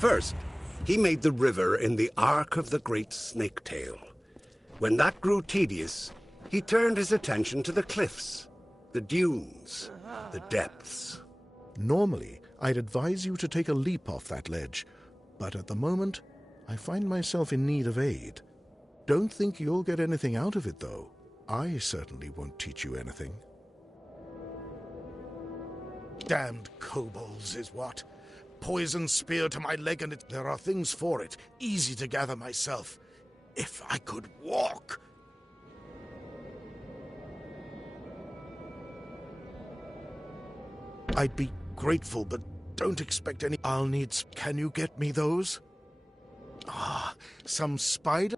First, he made the river in the arc of the great snake-tail. When that grew tedious, he turned his attention to the cliffs, the dunes, the depths. Normally, I'd advise you to take a leap off that ledge, but at the moment, I find myself in need of aid. Don't think you'll get anything out of it, though. I certainly won't teach you anything. Damned kobolds is what. Poison spear to my leg, and there are things for it, easy to gather myself. If I could walk! I'd be grateful, but don't expect any. I'll need. Can you get me those? Ah, some spider.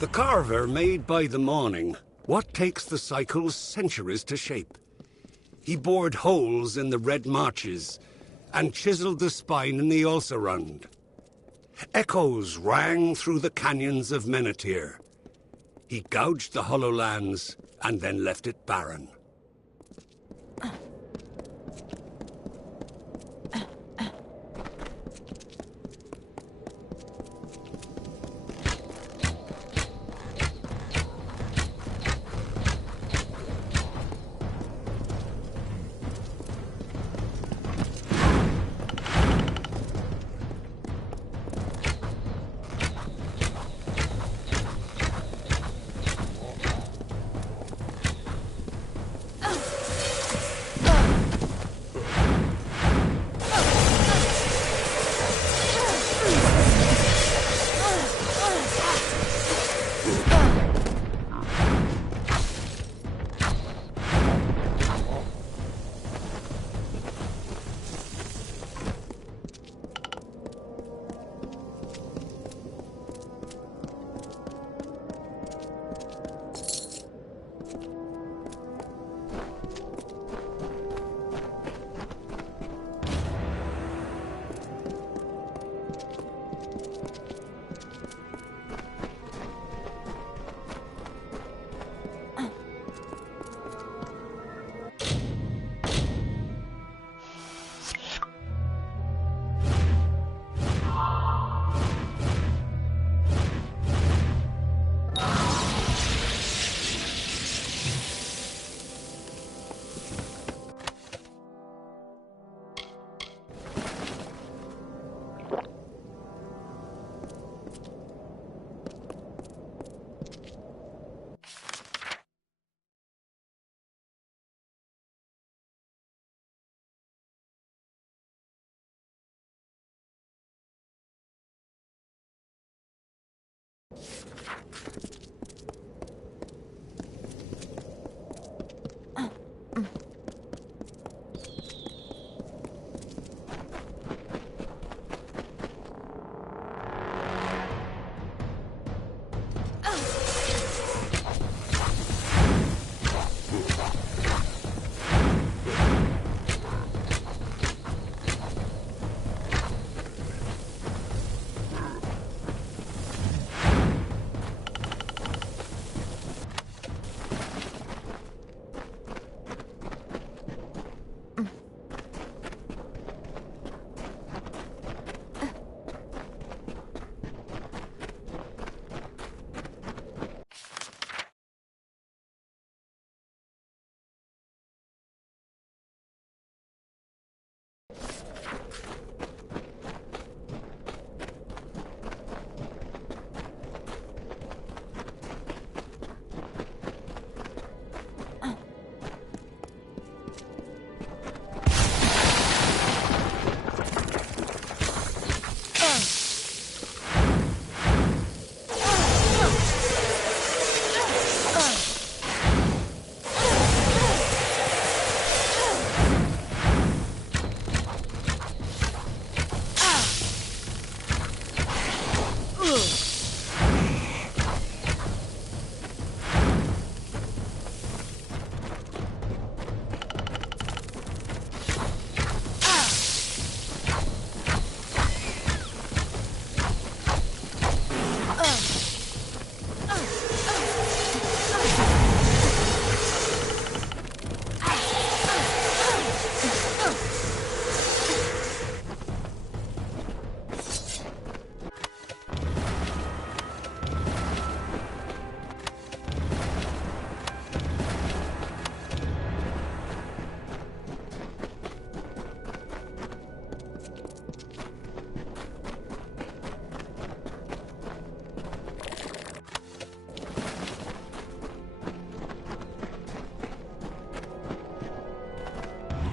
The carver made by the morning what takes the cycles centuries to shape. He bored holes in the red marches and chiseled the spine in the Ulcerund. Echoes rang through the canyons of Menethir. He gouged the hollow lands and then left it barren.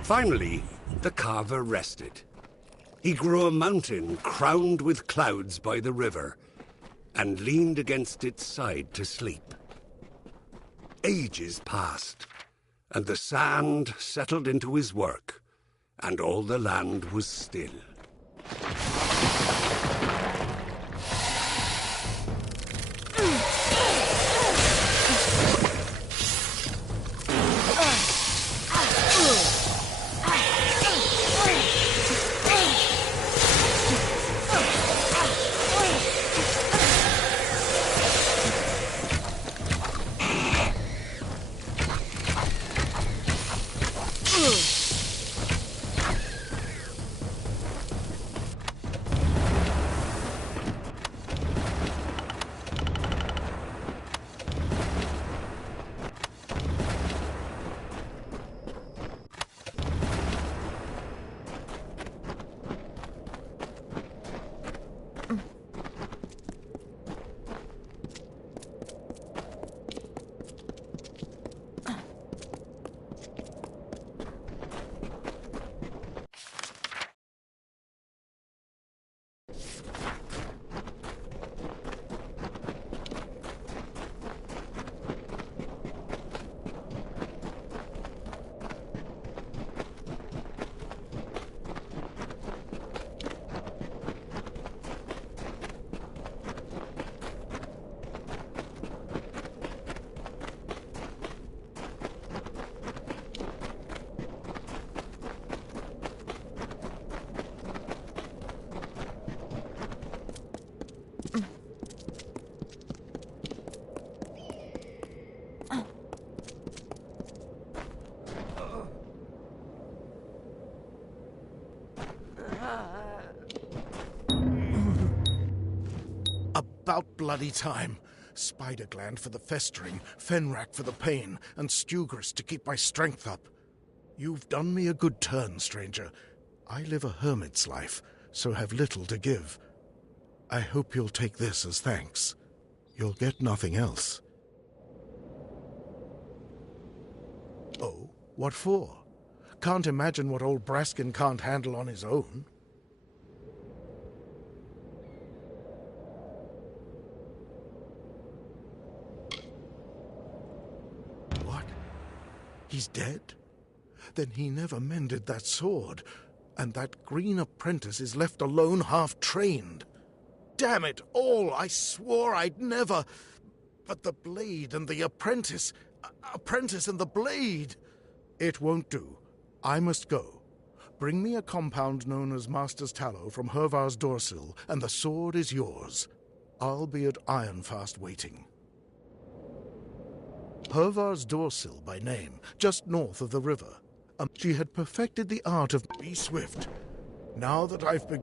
Finally, the carver rested. He grew a mountain crowned with clouds by the river, and leaned against its side to sleep. Ages passed, and the sand settled into his work, and all the land was still. About bloody time. Spider gland for the festering, fenrack for the pain, and stewgrist to keep my strength up. You've done me a good turn, stranger. I live a hermit's life, so have little to give. I hope you'll take this as thanks. You'll get nothing else. Oh, what for? Can't imagine what old Braskin can't handle on his own. He's dead? Then he never mended that sword, and that green apprentice is left alone half-trained. Damn it all, I swore I'd never... But the blade and the apprentice and the blade... It won't do. I must go. Bring me a compound known as Master's Tallow from Hervar's Dorsil, and the sword is yours. I'll be at Ironfast waiting. Hervar's Dorsil by name, just north of the river. She had perfected the art of be swift. Now that I've begun...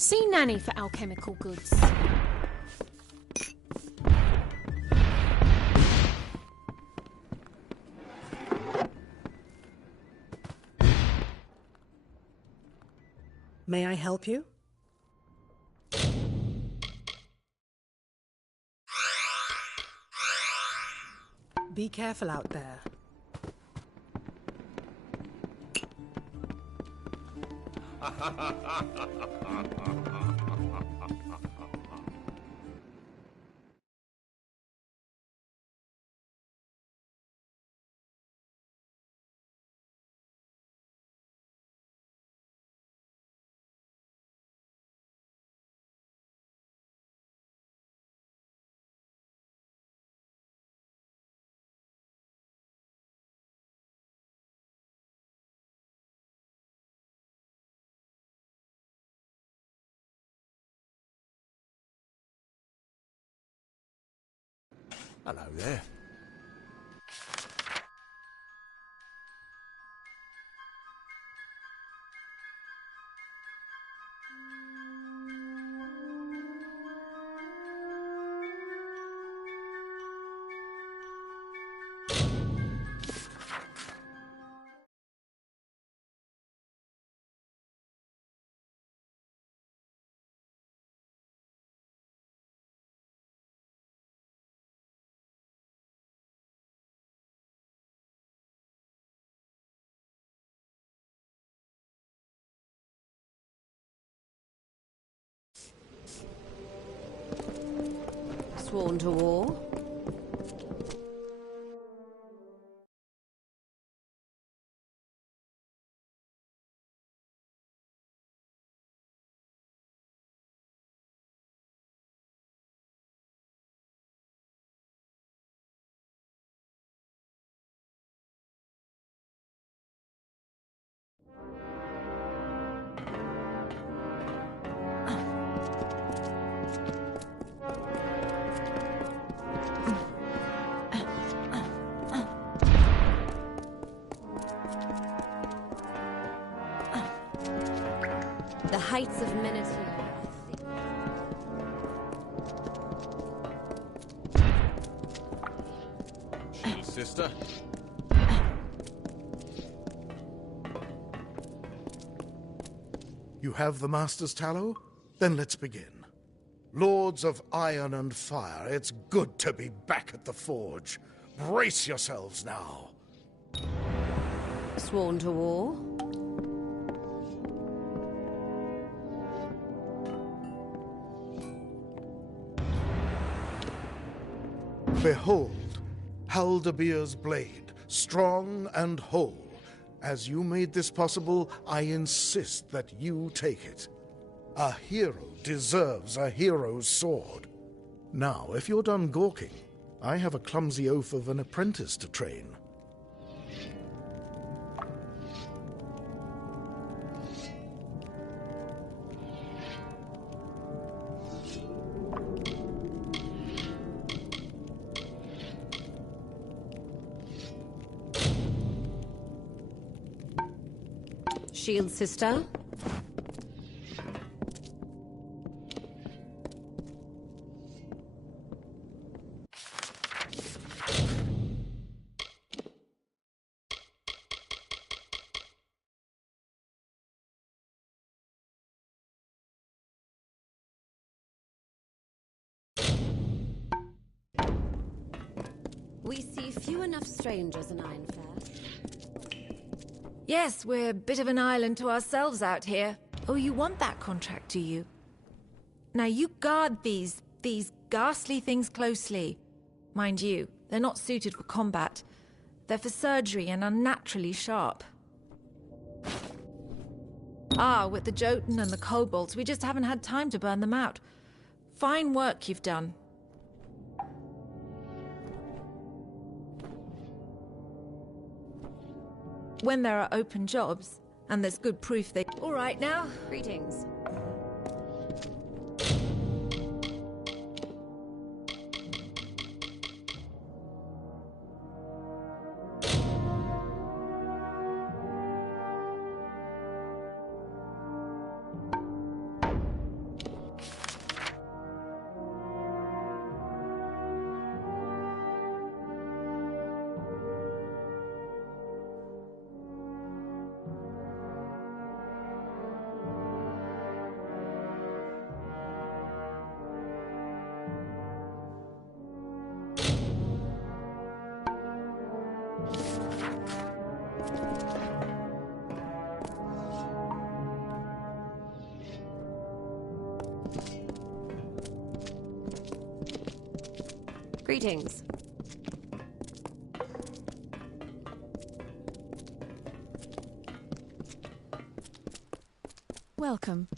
See Nanny for alchemical goods. May I help you? Be careful out there. Hello there. Sworn to war? The heights of Minotaur. Shield sister. You have the Master's Tallow? Then let's begin. Lords of Iron and Fire, it's good to be back at the forge. Brace yourselves now. Sworn to war? Behold, Haldebeer's blade, strong and whole. As you made this possible, I insist that you take it. A hero deserves a hero's sword. Now, if you're done gawking, I have a clumsy oaf of an apprentice to train. Shield sister? We see few enough strangers in Ironfair. Yes, we're a bit of an island to ourselves out here. Oh, you want that contract, do you? Now you guard these ghastly things closely. Mind you, they're not suited for combat. They're for surgery and unnaturally sharp. With the Jotun and the kobolds, we just haven't had time to burn them out. Fine work you've done. When there are open jobs, and there's good proof they... All right now. Greetings. Greetings. Welcome.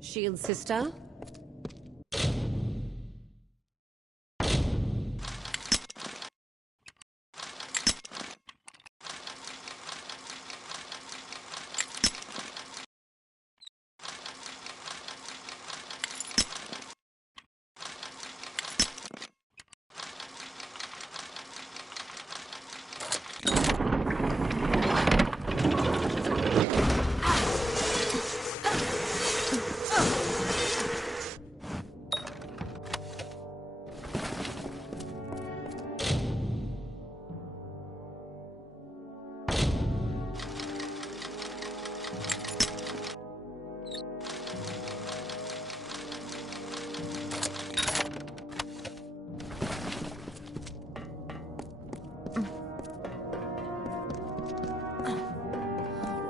Shield sister.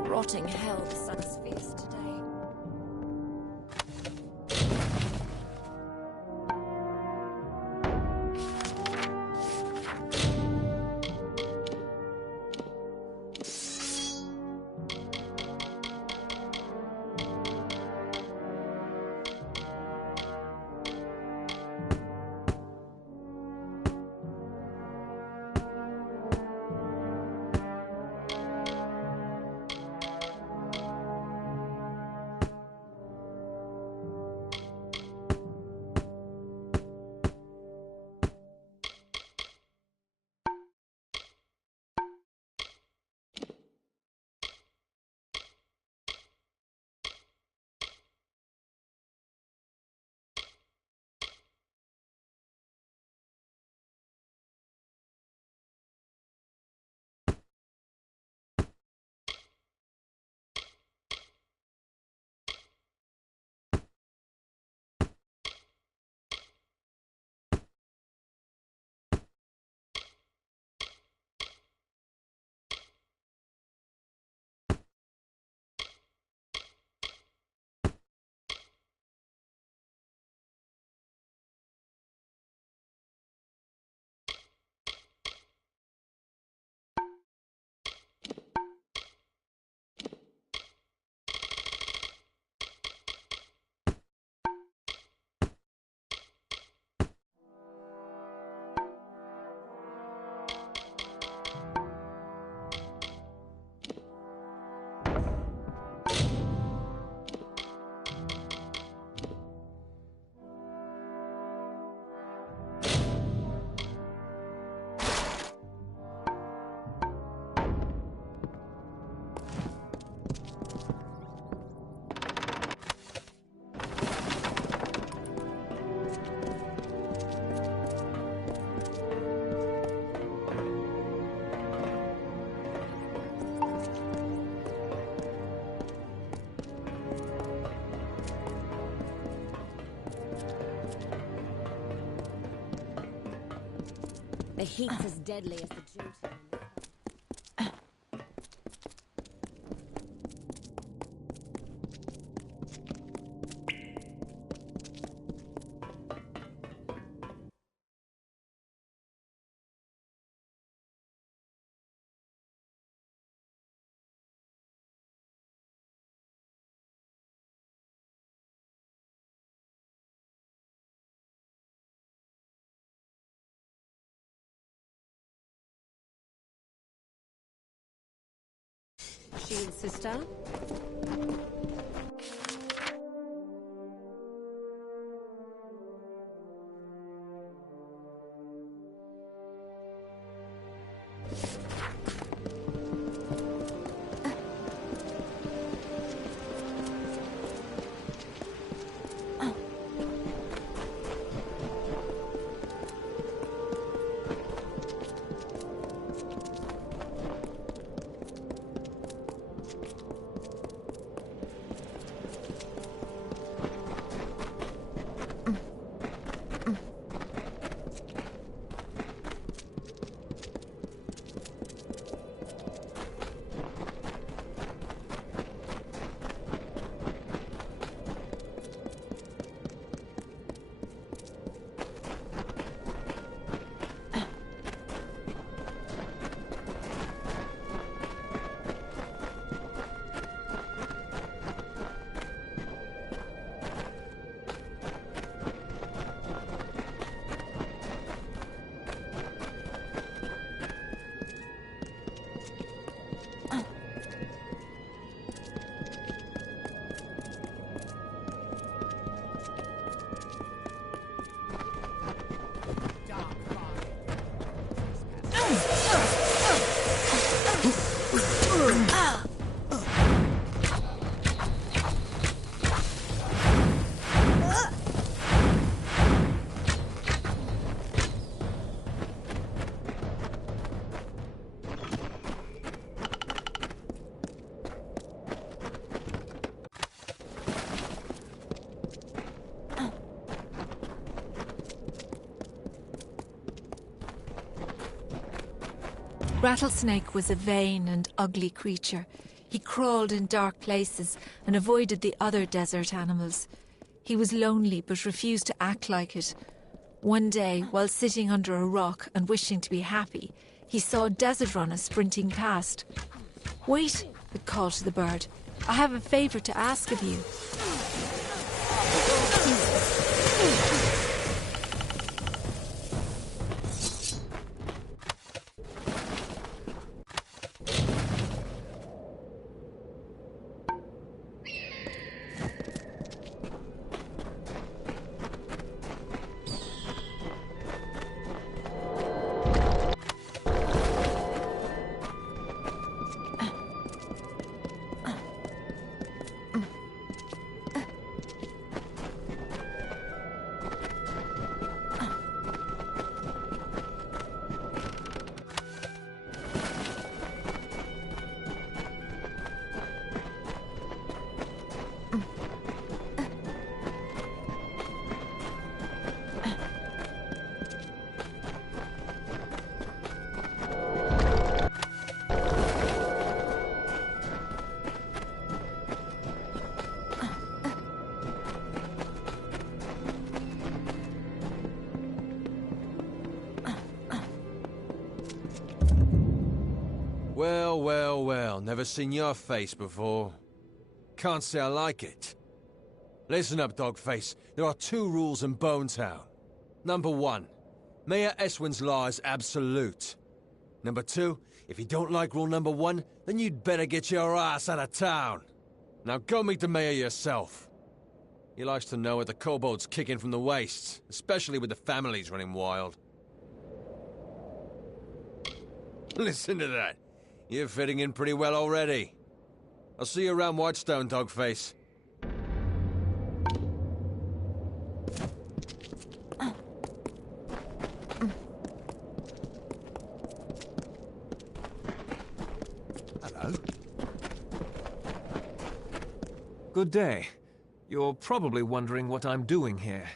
Rotting hell, the sun's fierce today. The heat's as deadly as the duty. Shield sister. Rattlesnake was a vain and ugly creature. He crawled in dark places and avoided the other desert animals. He was lonely but refused to act like it. One day, while sitting under a rock and wishing to be happy, he saw a desert runner sprinting past. "Wait," it called to the bird. "I have a favor to ask of you." Well, well, well. Never seen your face before. Can't say I like it. Listen up, Dogface. There are 2 rules in Bone Town. Number 1, Mayor Eswin's law is absolute. Number 2, if you don't like rule number 1, then you'd better get your ass out of town. Now go meet the mayor yourself. He likes to know what the kobolds kicking from the wastes, especially with the families running wild. Listen to that. You're fitting in pretty well already. I'll see you around Whitestone, Dogface. Hello. Good day. You're probably wondering what I'm doing here.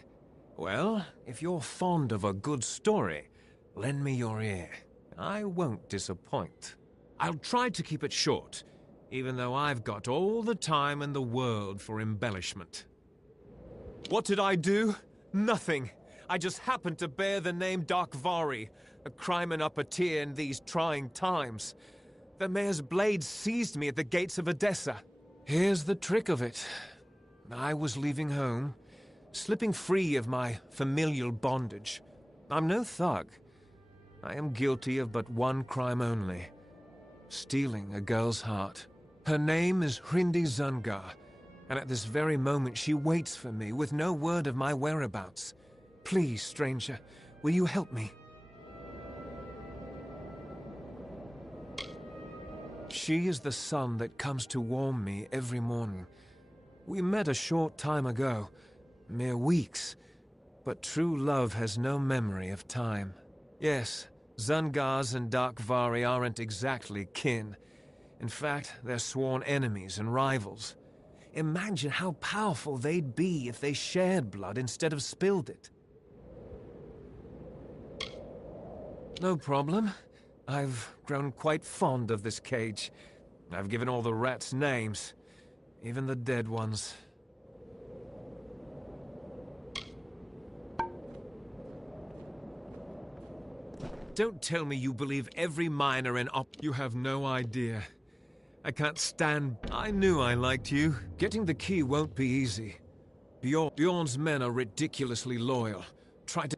Well, if you're fond of a good story, lend me your ear. I won't disappoint. I'll try to keep it short, even though I've got all the time in the world for embellishment. What did I do? Nothing. I just happened to bear the name Darkvari, a crime and upper-tier in these trying times. The mayor's blade seized me at the gates of Odessa. Here's the trick of it. I was leaving home, slipping free of my familial bondage. I'm no thug. I am guilty of but one crime only. Stealing a girl's heart. Her name is Hrindi Zungar, and at this very moment she waits for me with no word of my whereabouts. Please, stranger, will you help me? She is the sun that comes to warm me every morning. We met a short time ago, mere weeks, but true love has no memory of time. Yes, Zungars and Darkvari aren't exactly kin. In fact, they're sworn enemies and rivals. Imagine how powerful they'd be if they shared blood instead of spilled it. No problem. I've grown quite fond of this cage. I've given all the rats names, even the dead ones. Don't tell me you believe every miner in You have no idea. I can't stand... I knew I liked you. Getting the key won't be easy. Bjorn's men are ridiculously loyal. Try to...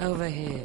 Over here.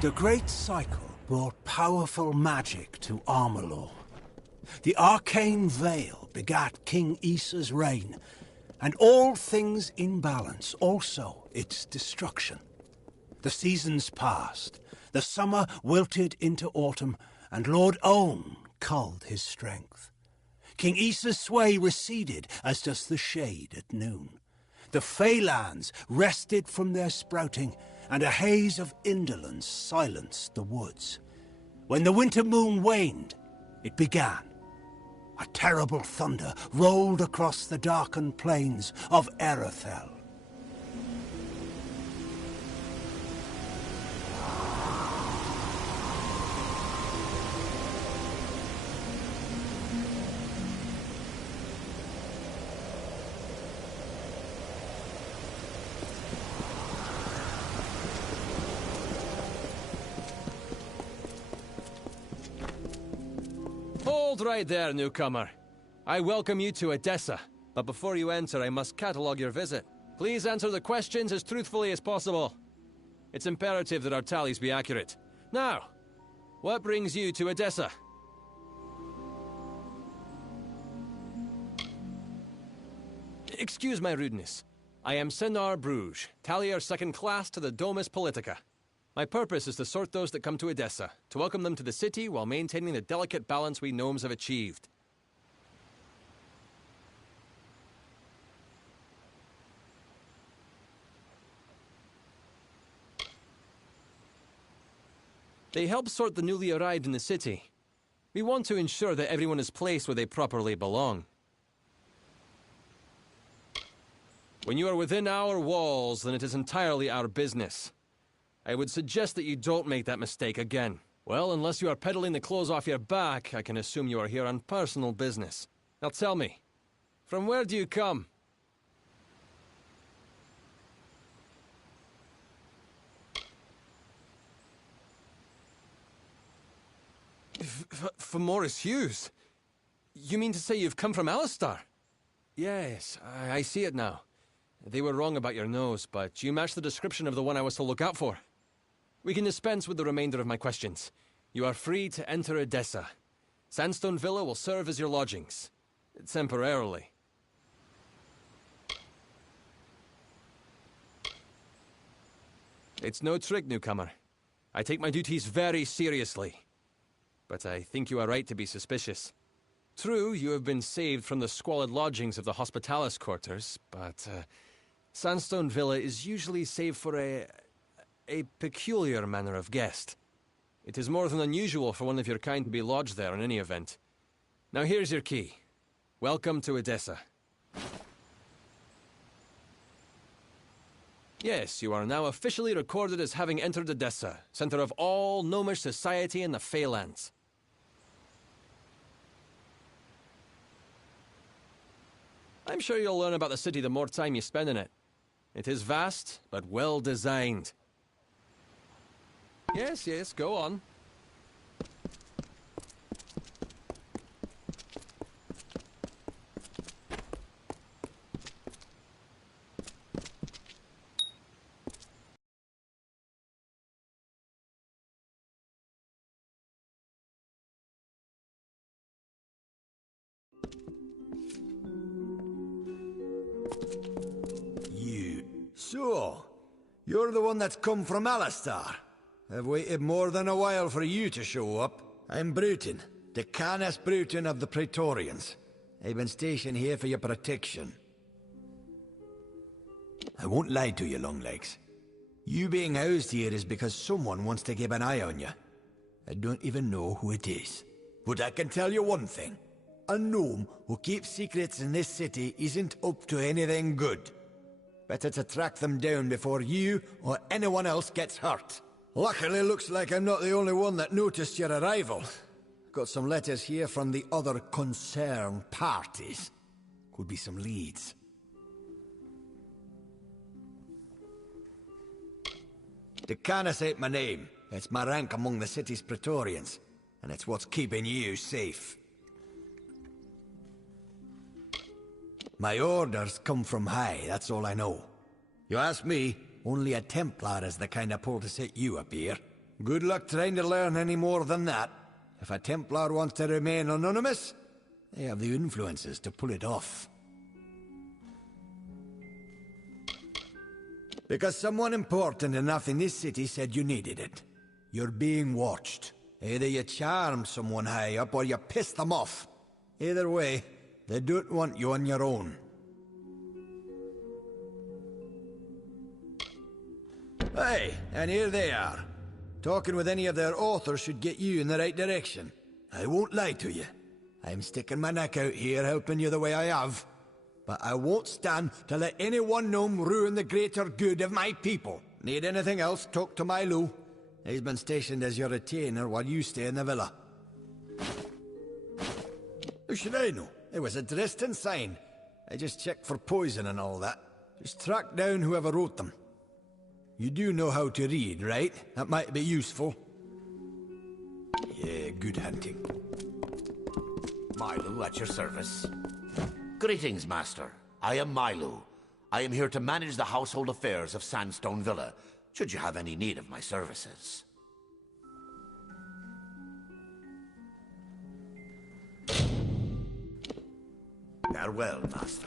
The Great Cycle brought powerful magic to Amalur. The arcane veil begat King Issa's reign, and all things in balance, also its destruction. The seasons passed, the summer wilted into autumn, and Lord Own culled his strength. King Issa's sway receded, as does the shade at noon. The Feylands rested from their sprouting, and a haze of indolence silenced the woods. When the winter moon waned, it began. A terrible thunder rolled across the darkened plains of Erethel. Hold right there, newcomer. I welcome you to Edessa, but before you enter, I must catalogue your visit. Please answer the questions as truthfully as possible. It's imperative that our tallies be accurate. Now, what brings you to Edessa? Excuse my rudeness. I am Senar Bruges, tallier second class to the Domus Politica. My purpose is to sort those that come to Edessa, to welcome them to the city while maintaining the delicate balance we gnomes have achieved. They help sort the newly arrived in the city. We want to ensure that everyone is placed where they properly belong. When you are within our walls, then it is entirely our business. I would suggest that you don't make that mistake again. Well, unless you are peddling the clothes off your back, I can assume you are here on personal business. Now tell me, from where do you come? From Morris Hughes? You mean to say you've come from Alistar? Yes, I see it now. They were wrong about your nose, but you match the description of the one I was to look out for. We can dispense with the remainder of my questions. You are free to enter Edessa. Sandstone Villa will serve as your lodgings. Temporarily. It's no trick, newcomer. I take my duties very seriously. But I think you are right to be suspicious. True, you have been saved from the squalid lodgings of the Hospitalis quarters, but Sandstone Villa is usually saved for a peculiar manner of guest. It is more than unusual for one of your kind to be lodged there in any event. Now here's your key. Welcome to Edessa. Yes, you are now officially recorded as having entered Edessa, center of all gnomish society in the Feylands. I'm sure you'll learn about the city the more time you spend in it. It is vast, but well designed. Yes, go on. So, you're the one that's come from Alistar. I've waited more than a while for you to show up. I'm Bruton, Decanus Bruton of the Praetorians. I've been stationed here for your protection. I won't lie to you, Longlegs. You being housed here is because someone wants to keep an eye on you. I don't even know who it is. But I can tell you one thing. A gnome who keeps secrets in this city isn't up to anything good. Better to track them down before you or anyone else gets hurt. Luckily, looks like I'm not the only one that noticed your arrival. Got some letters here from the other concerned parties. Could be some leads. Decanus ain't my name. It's my rank among the city's Praetorians. And it's what's keeping you safe. My orders come from high, that's all I know. You ask me, only a Templar is the kind of pull to set you up here. Good luck trying to learn any more than that. If a Templar wants to remain anonymous, they have the influences to pull it off. Because someone important enough in this city said you needed it. You're being watched. Either you charm someone high up or you piss them off. Either way, they don't want you on your own. Hey, and here they are. Talking with any of their authors should get you in the right direction. I won't lie to you. I'm sticking my neck out here helping you the way I have. But I won't stand to let any one gnome ruin the greater good of my people. Need anything else, talk to Milo. He's been stationed as your retainer while you stay in the villa. How should I know? It was a Dresden sign. I just checked for poison and all that. Just track down whoever wrote them. You do know how to read, right? That might be useful. Yeah, good hunting. Milo at your service. Greetings, Master. I am Milo. I am here to manage the household affairs of Sandstone Villa, should you have any need of my services. Farewell, Master.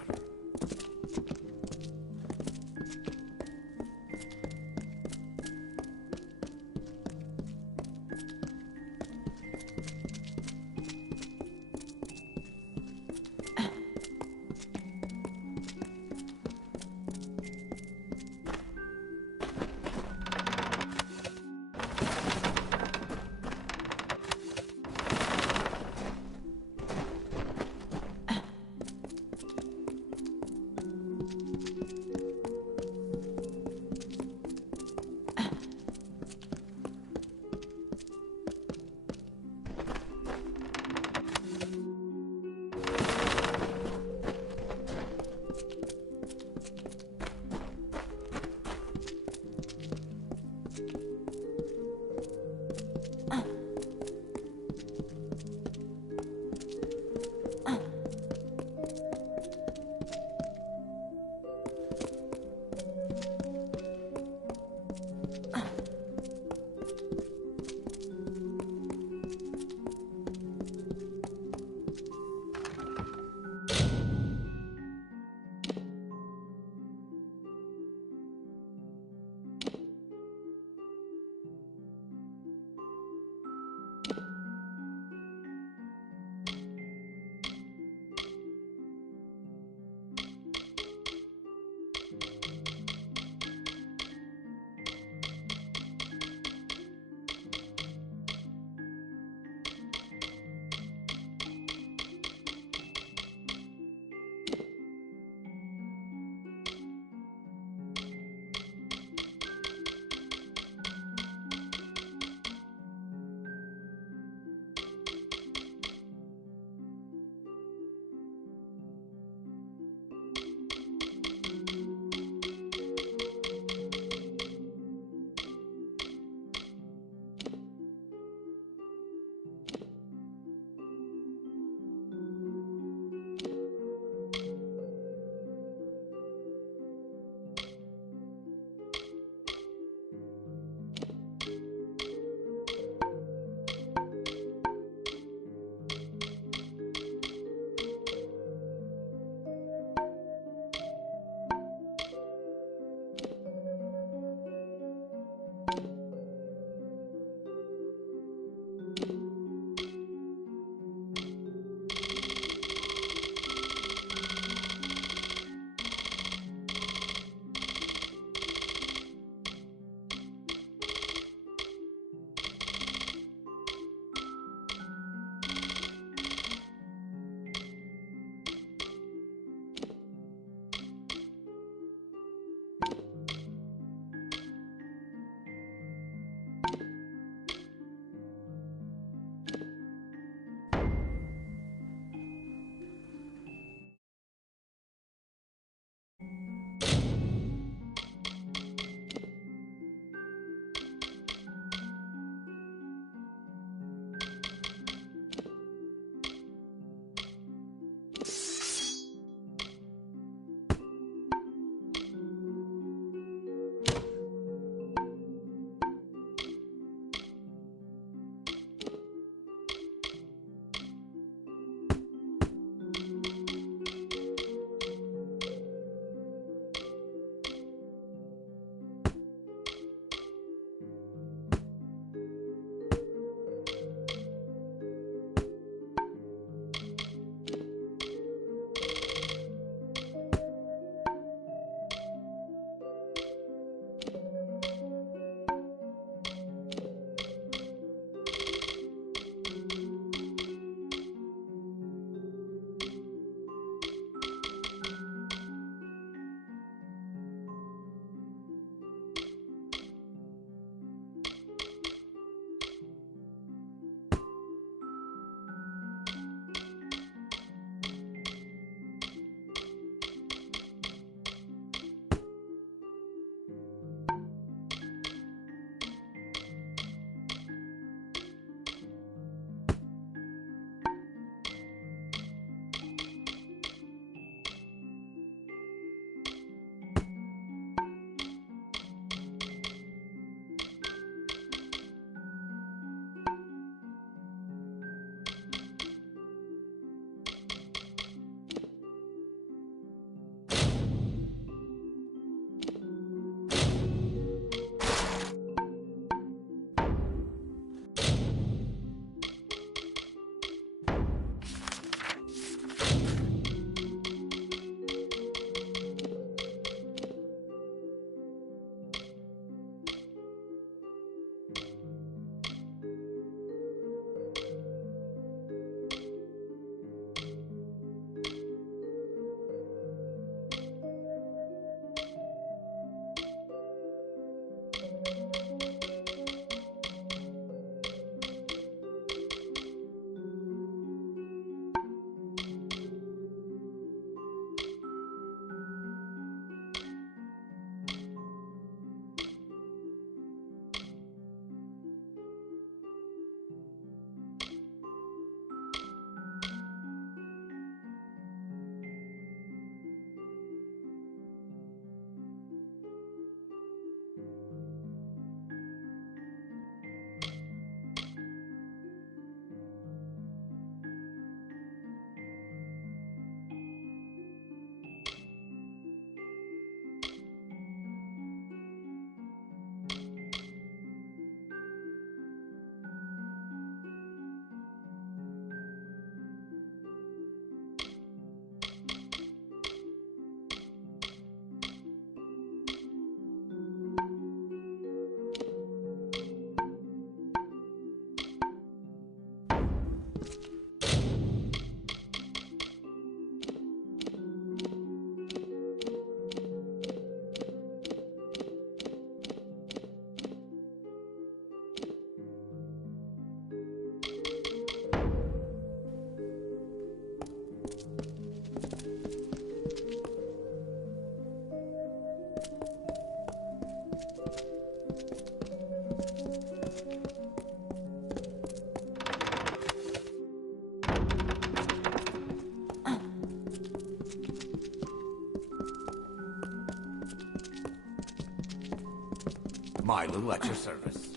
Milo at your service.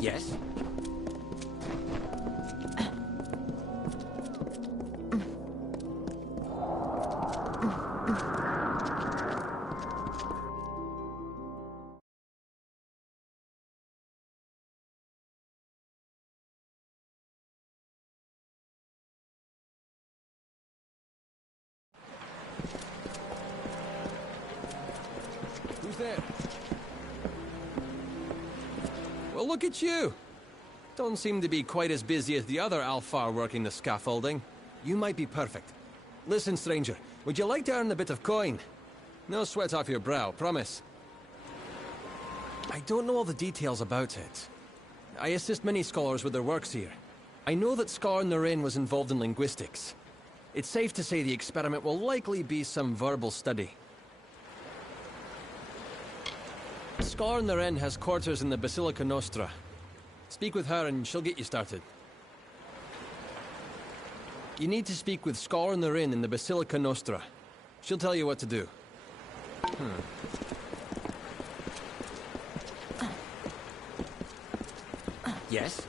Yes? Who's there? Well, look at you! Don't seem to be quite as busy as the other Alfar working the scaffolding. You might be perfect. Listen, stranger, would you like to earn a bit of coin? No sweat off your brow, promise. I don't know all the details about it. I assist many scholars with their works here. I know that Scar Naren was involved in linguistics. It's safe to say the experiment will likely be some verbal study. Scar Naren has quarters in the Basilica Nostra. Speak with her and she'll get you started. You need to speak with Scar Naren in the Basilica Nostra. She'll tell you what to do. Yes?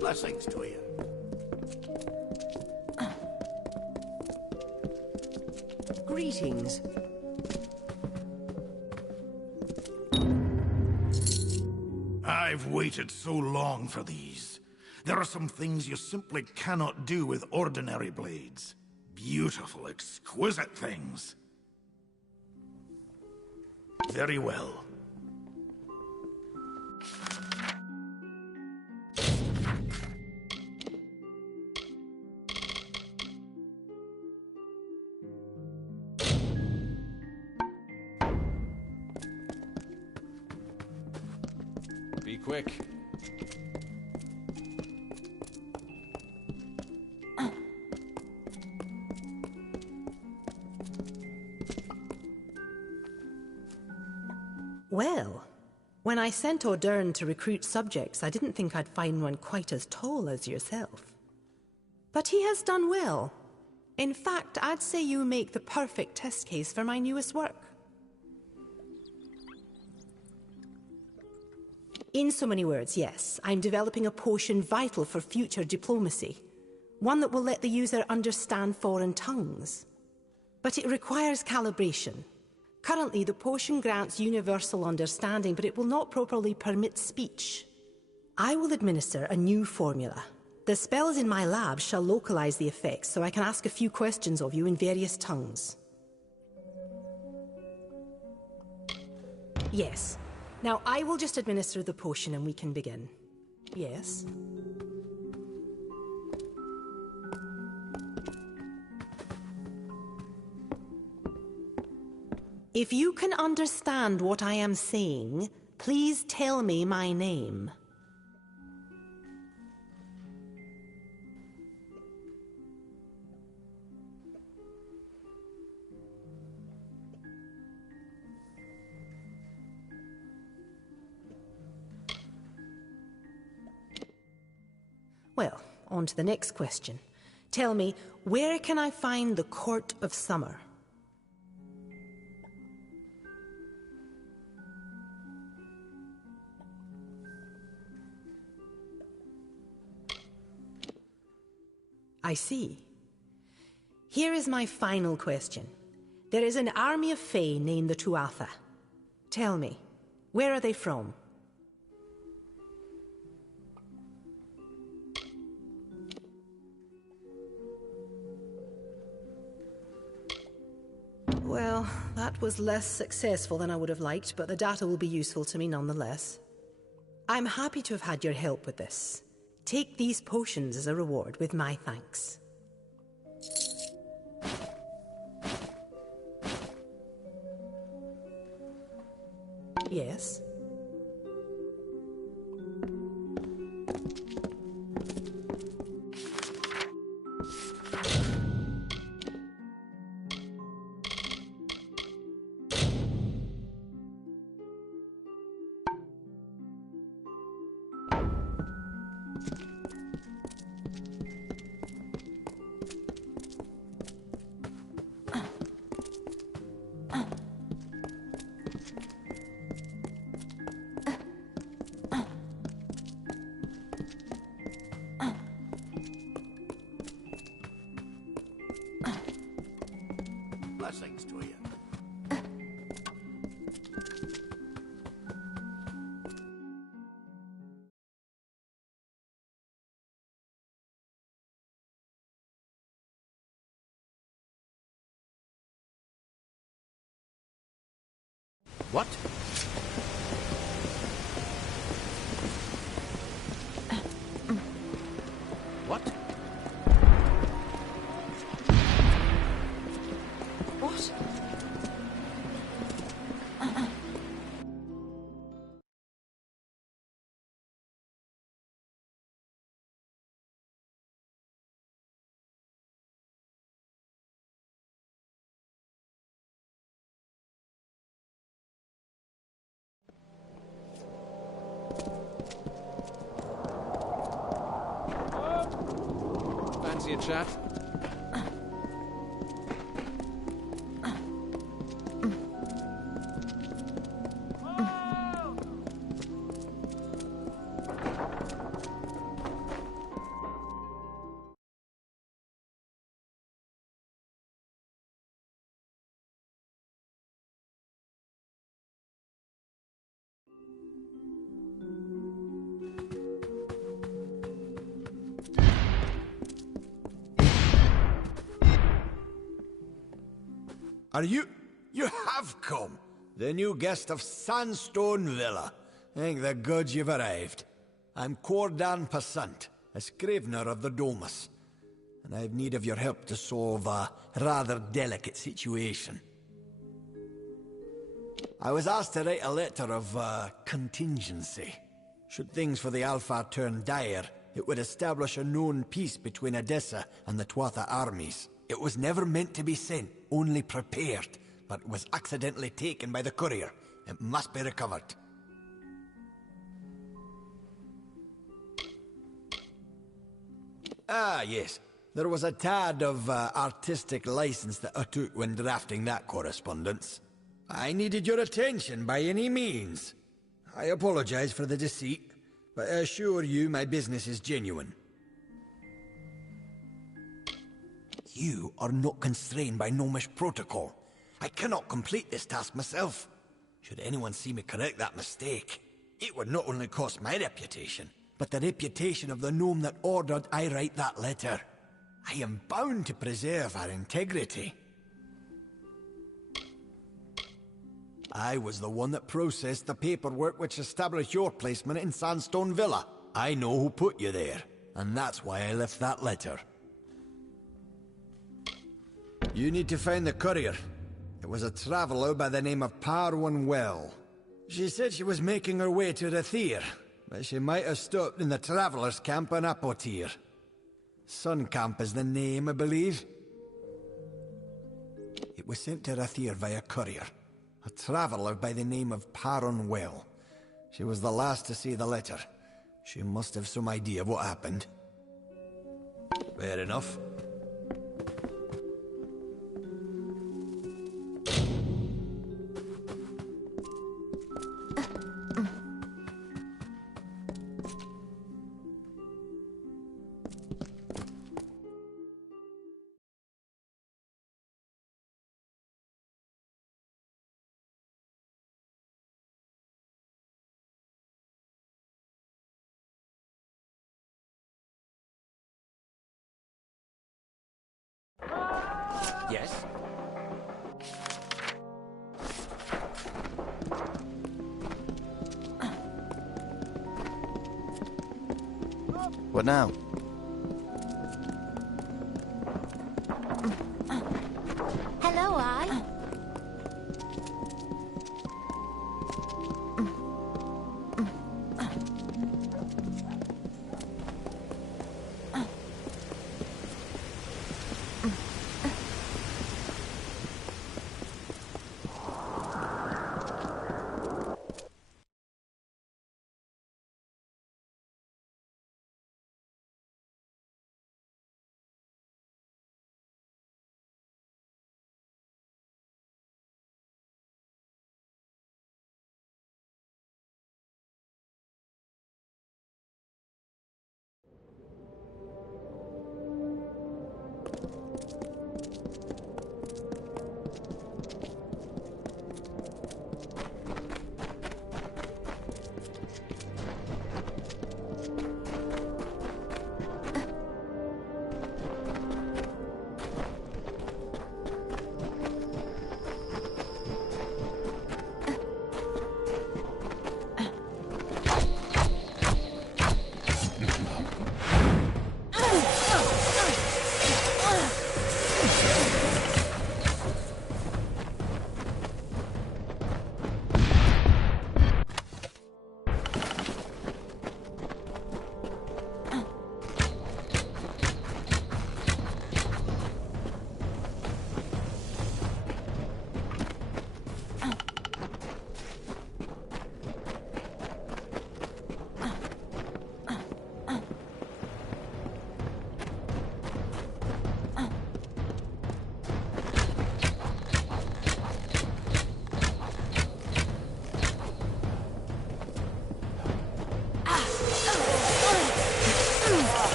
Blessings to you. Greetings. I've waited so long for these. There are some things you simply cannot do with ordinary blades. Beautiful, exquisite things. Very well. Be quick. Well, when I sent O'Dern to recruit subjects, I didn't think I'd find one quite as tall as yourself. But he has done well. In fact, I'd say you make the perfect test case for my newest work. In so many words, yes, I'm developing a potion vital for future diplomacy. One that will let the user understand foreign tongues. But it requires calibration. Currently, the potion grants universal understanding, but it will not properly permit speech. I will administer a new formula. The spells in my lab shall localize the effects, so I can ask a few questions of you in various tongues. Yes. Now, I will just administer the potion and we can begin. Yes? If you can understand what I am saying, please tell me my name. Well, on to the next question. Tell me, where can I find the Court of Summer? I see. Here is my final question. There is an army of Fae named the Tuatha. Tell me, where are they from? Well, that was less successful than I would have liked, but the data will be useful to me nonetheless. I'm happy to have had your help with this. Take these potions as a reward with my thanks. Yes? Blessings to you. What? What? What? Fancy a chat? Are you... You have come! The new guest of Sandstone Villa. Thank the gods you've arrived. I'm Cordan Passant, a scrivener of the Domus, and I have need of your help to solve a rather delicate situation. I was asked to write a letter of, contingency. Should things for the Alpha turn dire, it would establish a known peace between Edessa and the Tuatha armies. It was never meant to be sent, only prepared, but was accidentally taken by the courier. It must be recovered. Ah, yes. There was a tad of artistic license that I took when drafting that correspondence. I needed your attention by any means. I apologize for the deceit, but I assure you my business is genuine. You are not constrained by Gnomish protocol. I cannot complete this task myself. Should anyone see me correct that mistake, it would not only cost my reputation, but the reputation of the gnome that ordered I write that letter. I am bound to preserve our integrity. I was the one that processed the paperwork which established your placement in Sandstone Villa. I know who put you there, and that's why I left that letter. You need to find the courier. It It was a traveller by the name of Parwan Well. She said she was making her way to Rathir, but she might have stopped in the travellers' camp in Apotir. Sun Camp is the name, I believe. It was sent to Rathir via courier. A traveller by the name of Parwan Well. She was the last to see the letter. She must have some idea of what happened. Fair enough. Yes? What now? Hello, I.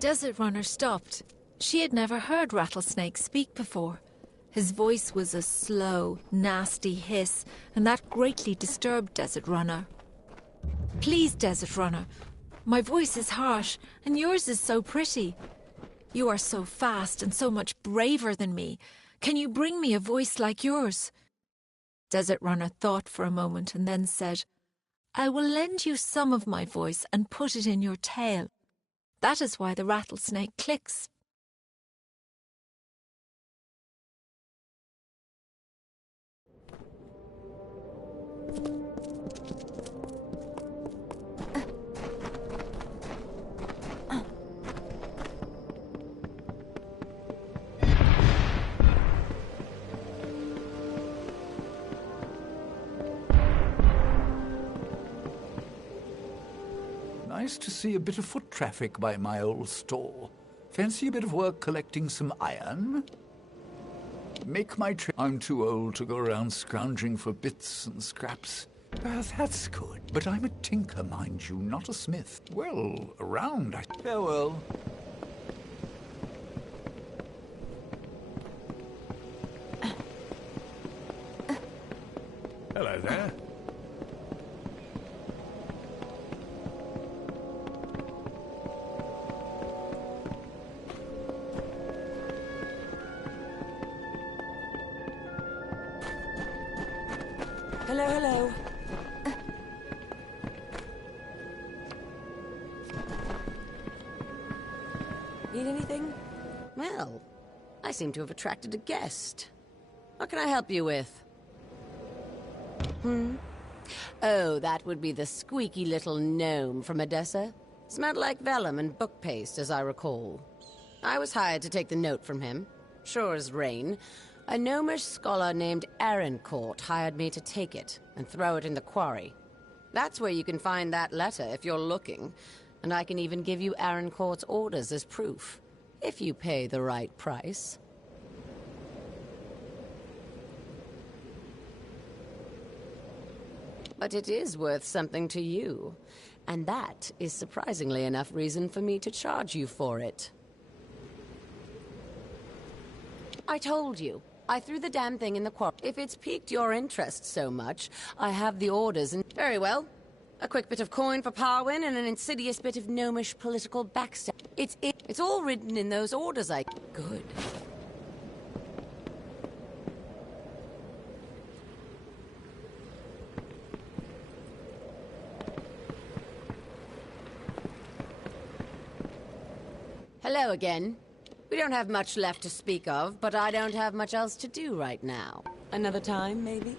Desert Runner stopped. She had never heard Rattlesnake speak before. His voice was a slow, nasty hiss, and that greatly disturbed Desert Runner. Please, Desert Runner, my voice is harsh, and yours is so pretty. You are so fast and so much braver than me. Can you bring me a voice like yours? Desert Runner thought for a moment and then said, I will lend you some of my voice and put it in your tail. That is why the rattlesnake clicks. Nice to see a bit of foot traffic by my old store. Fancy a bit of work collecting some iron? Make my trip. I'm too old to go around scrounging for bits and scraps. That's good. But I'm a tinker, mind you, not a smith. Well, around, Farewell. Hello there. Hello, hello. Need anything? Well, I seem to have attracted a guest. What can I help you with? Oh, that would be the squeaky little gnome from Odessa. Smelled like vellum and book paste, as I recall. I was hired to take the note from him. Sure as rain. A gnomish scholar named Arancourt hired me to take it and throw it in the quarry. That's where you can find that letter if you're looking. And I can even give you Arancourt's orders as proof, if you pay the right price. But it is worth something to you. And that is surprisingly enough reason for me to charge you for it. I told you. I threw the damn thing in the quarry. If it's piqued your interest so much, I have the orders and... Very well. A quick bit of coin for Parwin and an insidious bit of gnomish political backstab. It's all written in those orders I... Good. Hello again. We don't have much left to speak of, but I don't have much else to do right now. Another time, maybe?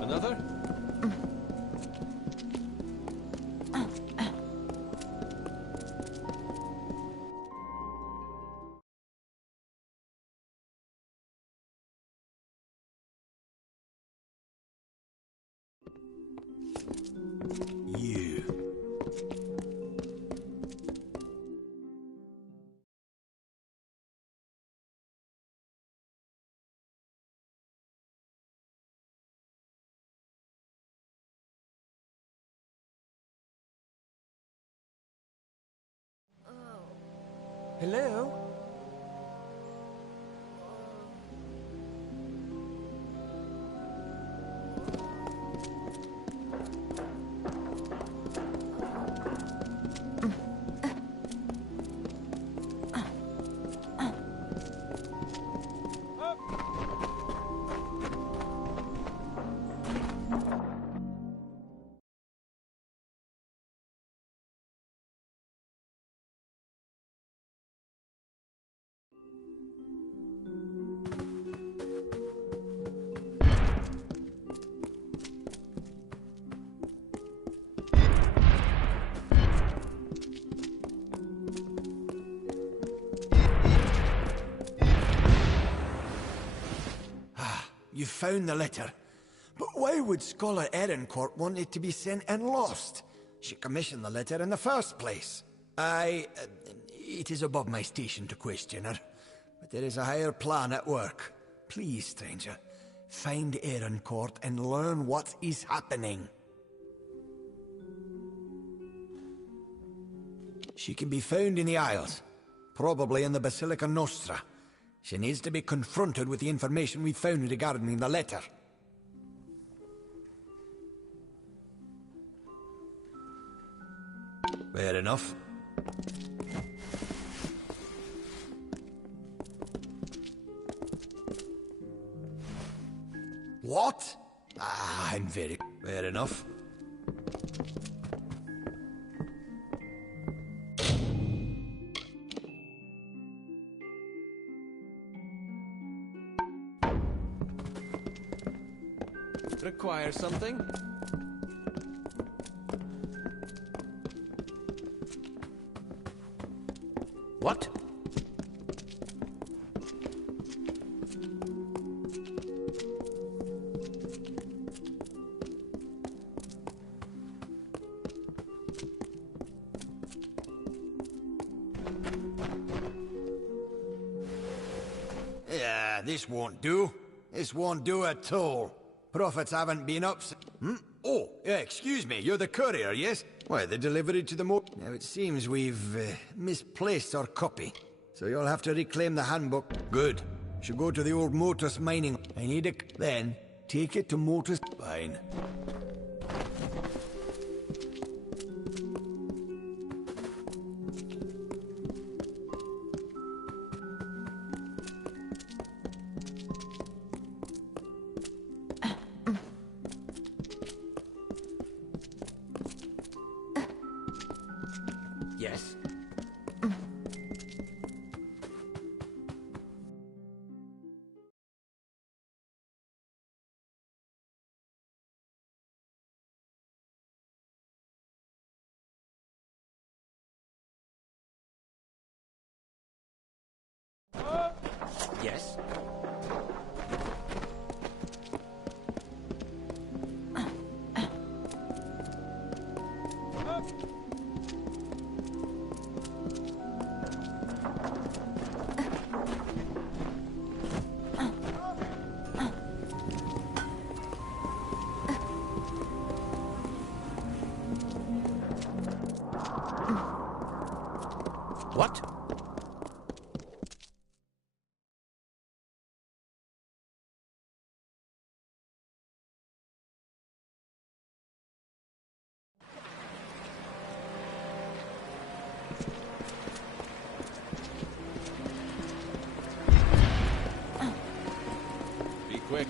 Another? You. Hello? You found the letter. But why would Scholar Erincourt want it to be sent and lost? She commissioned the letter in the first place. It is above my station to question her. But there is a higher plan at work. Please, stranger, find Erincourt and learn what is happening. She can be found in the Isles, probably in the Basilica Nostra. She needs to be confronted with the information we found regarding the letter. Fair enough. What? Ah, I'm very... Fair enough. Require something? What? Yeah, this won't do. This won't do at all. Profits haven't been up since... Oh, excuse me, you're the courier, yes? Why, the delivery to the Now, it seems we've misplaced our copy. So you'll have to reclaim the handbook. Good. Should go to the old Motus mining... I need a... Then, take it to Motus... Fine. Yes. Yes. What? Be quick.